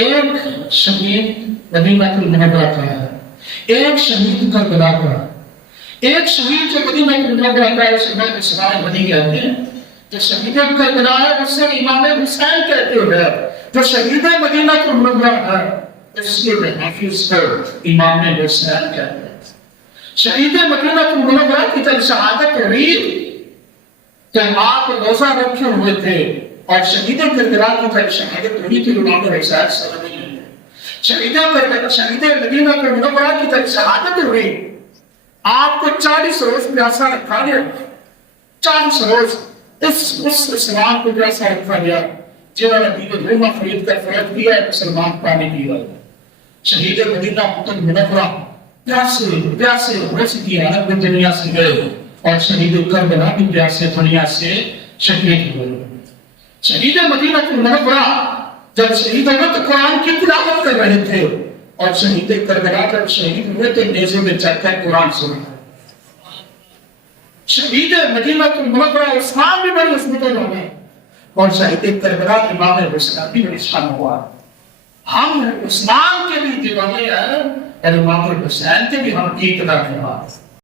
ایک شہید مدینہ المنورہ کا ہے، ایک شہید کربلا کا، ایک شہید جو مدینہ المنورہ کا ہے، اسے اسرائیل بنی کہتے ہیں، جو شہید کربلا ہے اسے امام حسین کہتے ہیں، جو شہید مدینہ المنورہ ہے اس کے حافظ کو امام حسین کہتے ہیں۔ شہید مدینہ المنورہ کی جب شہادت ہوئی تو آپ روزہ رکھے ہوئے تھے، اور شہید کربلا کی جب شہادت ہوئی تھی امام حسین صلی اللہ علیہ وسلم، شہید مدینہ المنورہ کی جب شہادت ہوئی آپ کو 40 روز پیاسا رکھا گیا، 40 روز اس اسلام کو پیاسا رکھا گیا جنہوں نے دین روما خرید کر فرد کیا ہے مسلمان پانے کی وجہ۔ شہید مدینہ المنورہ پیاسے روز کی حالت میں دنیا سے گئے، اور شہید کربلا بھی پیاسے دنیا سے شہید ہوئے۔ شہید مدینہ المنورہ جب شہید ہوئے تو قرآن کی تلاوت کر رہے تھے، اور شہید کربلا جب شہید ہوئے تو نیزے میں چڑھ کر قرآن سنا۔ شہید مدینہ المنورہ اسلام بھی بڑی عظمت ہوگا، اور شہید کربلا امام حسین بھی بڑی شان ہوا۔ ہم اسلام کے بھی دیوانے ہیں اور امام حسین کے بھی ہم کی اقتدار ہیں۔